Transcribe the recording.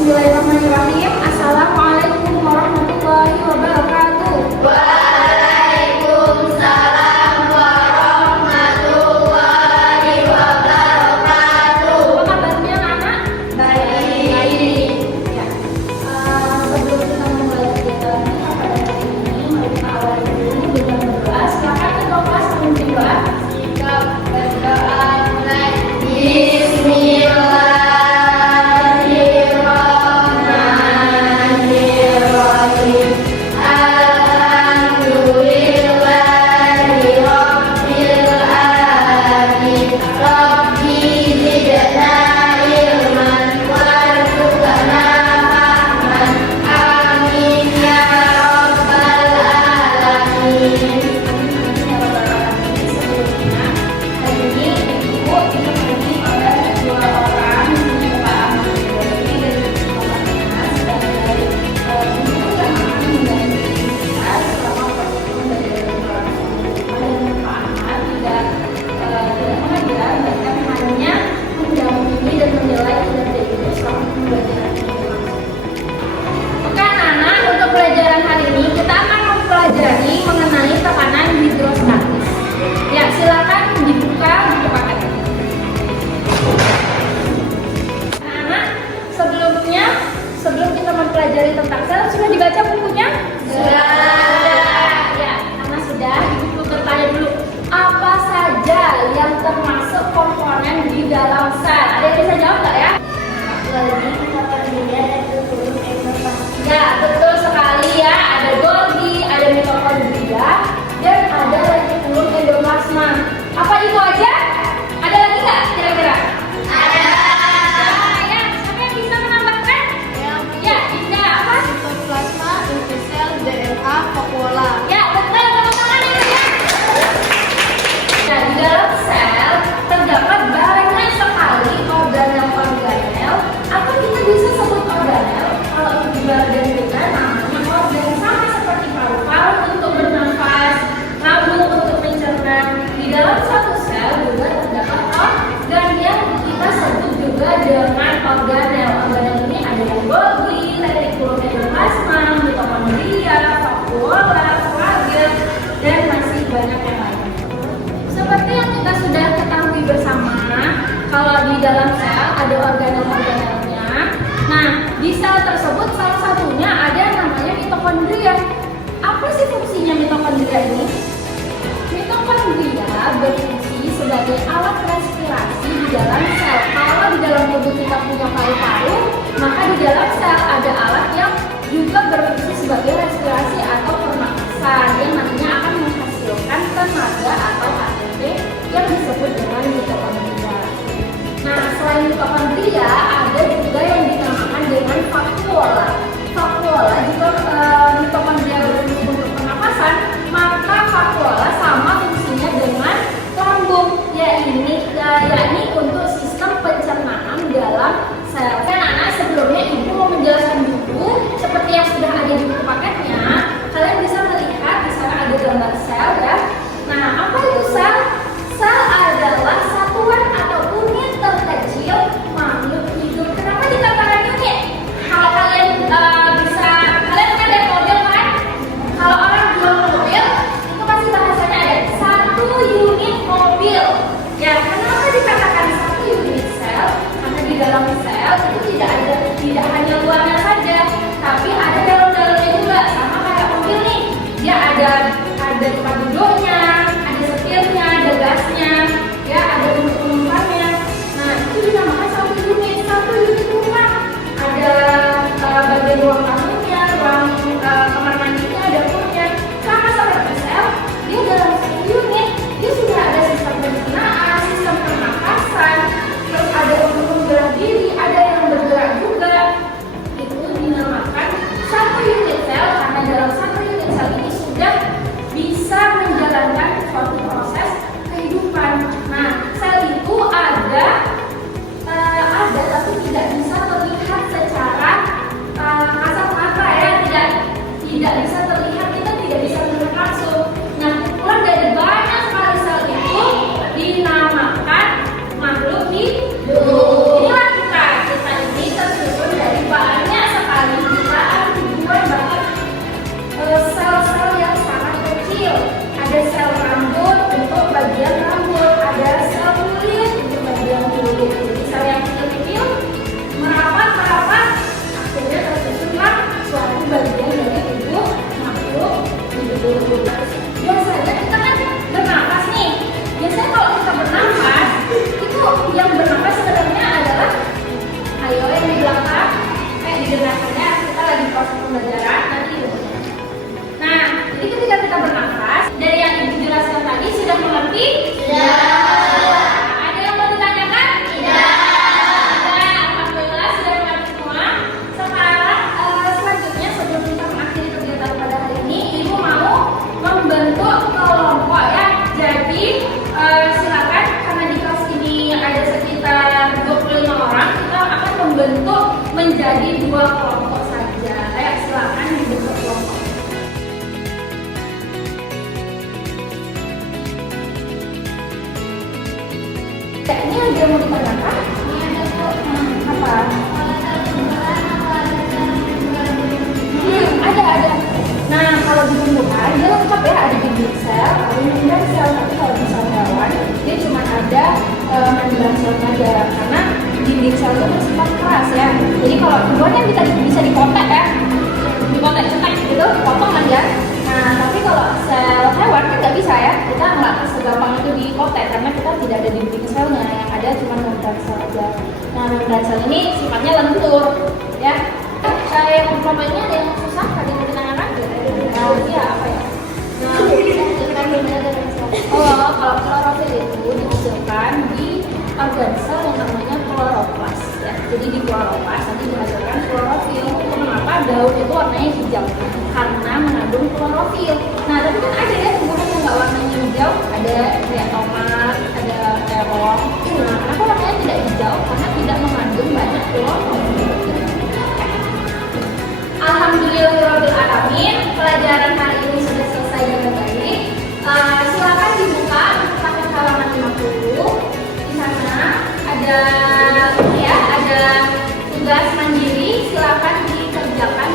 Bismillahirrahmanirrahim. Assalamualaikum warahmatullahi wabarakatuh. Waalaikumsalam warahmatullahi wabarakatuh. Apa kabarnya anak? Baik. Ya. Sebelum kita memulai kegiatan kita pada hari ini, mari kita awali dulu dengan berdoa. Silakan ketua kelas memimpin doa. Sikap berdoa mulai. Bismillahirrahmanirrahim. Alhamdulillahi rabbil alamin. Rabbi zidna ilman warzuqna fahman. Amin ya rabbal alamin. Sebelumnya, hari ini Ibu ditemani oleh dua orang Pak Ahmad Doli dan Bapak Dinas sebagai guru yang akan mendampingi kita selama proses pembelajaran dan Pak Ahmad tidak mengajar, bahkan hanya mendampingi dan menilai kinerja Ibu selama pembelajaran ini. Oke anak-anak, untuk pelajaran hari ini kita akan mempelajari mengenai tekanan hidrostatis. Ya, silakan dibuka buku paket. Anak-anak, sebelum kita mempelajari tentang sel, sudah dibaca bukunya? Sudah. Ya, karena sudah, Ibu bertanya dulu, apa saja yang termasuk komponen di dalam sel? Ada yang bisa jawab nggak ya? Ya, betul sekali ya. Ada Golgi, ada mitokondria, dan ada retikulum endoplasma. Apa itu aja? Ada lagi nggak kira-kira? Ada. Ya, siapa yang bisa menambahkan? Ya, Dinda apa? Sitoplasma, inti sel, DNA, vakuola. Ya, betul, tepuk tangan ya. Nah, di dalam sel terdapat banyak sekali organel-organel, atau kita bisa sebut organel kalau itu dibagian dengan namanya organ, sama seperti paru-paru untuk bernafas, lambung untuk mencerna. Di dalam satu sel juga terdapat organ yang kita sebut juga dengan organel. Organel ini ada yang Golgi, retikulum endoplasma, mitokondria, vakuola, flagel, dan masih banyak yang lain. Seperti yang kita sudah ketahui bersama, kalau di dalam sel ada organel-organelnya. Nah, di sel tersebut salah satunya ada yang namanya mitokondria. Apa sih fungsinya mitokondria ini? Mitokondria berfungsi sebagai alat respirasi di dalam sel. Kalau di dalam tubuh kita punya paru-paru, maka di dalam sel ada alat yang juga berfungsi sebagai respirasi atau pernapasan yang nantinya akan menghasilkan tenaga atau ATP yang disebut dengan mitokondria. Nah, selain mitokondria, ada juga yang dinamakan dengan vakuola. Vakuola jika mitokondria berfungsi untuk pernapasan, maka vakuola sama fungsinya dengan lambung, yakni untuk sistem pencernaan dalam sel. Anak-anak, sebelumnya Ibu mau menjelaskan dulu seperti yang sudah ada di buku paketnya. Kalian bisa melihat di sana ada gambar sel ya. Nah, apa itu sel? Sel adalah satuan atau unit terkecil makhluk hidup. Kenapa dikatakan unit? Kalau kalian kalian kan ada mobil kan? Kalau orang jual mobil, itu pasti bahasanya ada satu unit mobil. Ya, kenapa dikatakan satu unit sel? Karena di dalam sel itu tidak hanya luarnya saja, tapi ada dalam-dalamnya juga. Sama kayak mobil nih, dia ada tempat duduknya, ada setirnya, ada gasnya, ya ada penumpangnya. Nah, itu dinamakan satu unit rumah. Ada bagian ruang tamunya, ruang kamar mandinya, dapurnya. Sama seperti sel, dia dalam satu unit, dia sudah ada sistem pencernaan, sistem pernapasan, terus ada yang bergerak diri, ada yang bergerak juga. didengarkannya kita lagi proses pembelajaran nanti ilmunya. Nah, jadi ketika kita bernafas, dari yang ibu jelaskan tadi sudah mengerti? Sudah. Ada yang mau ditanyakan? Tidak. Nah, alhamdulillah sudah mengerti semua. Sekarang selanjutnya sebelum kita mengakhiri kegiatan pada hari ini, ibu mau membentuk kelompok ya. Jadi silakan, karena di kelas ini ada sekitar 25 orang, kita akan membentuk menjadi 2 kelompok saja. Ayo silakan dibentuk kelompok. Ini ada yang mau ditanyakan? Apa? Ada. Nah, kalau di tumbuhan dia lengkap ya, ada dinding sel, ada membran sel. Tapi kalau di sel hewan dia cuma ada membran sel aja, karena dinding sel itu bersifat keras ya. Jadi kalau tumbuhan yang bisa dipotek ya, dipotek cetek gitu, dipotong aja. Nah, tapi kalau sel hewan kan nggak bisa ya, kita nggak segampang itu dipotek karena kita tidak ada dinding selnya, yang ada cuma membran sel aja. Nah, membran sel ini sifatnya lentur ya. Saya umpamanya ada yang susah, ada yang ditanyakan? Nah, iya apa ya? Nah, kalau klorofil itu dihasilkan di organ sel yang namanya kloroplas ya. Jadi di kloroplas nanti dihasilkan klorofil. Kenapa daun itu warnanya hijau? Karena mengandung klorofil. Nah, tapi kan ada ya tumbuhan yang nggak warnanya hijau, ada kayak tomat, ada terong. Nah, kenapa warnanya tidak hijau? Karena tidak mengandung banyak klorofil. Alhamdulillahirobbilalamin, pelajaran hari ini sudah selesai dengan baik. Silakan dibuka pakai halaman 50. Di sana ada tugas mandiri, silakan dikerjakan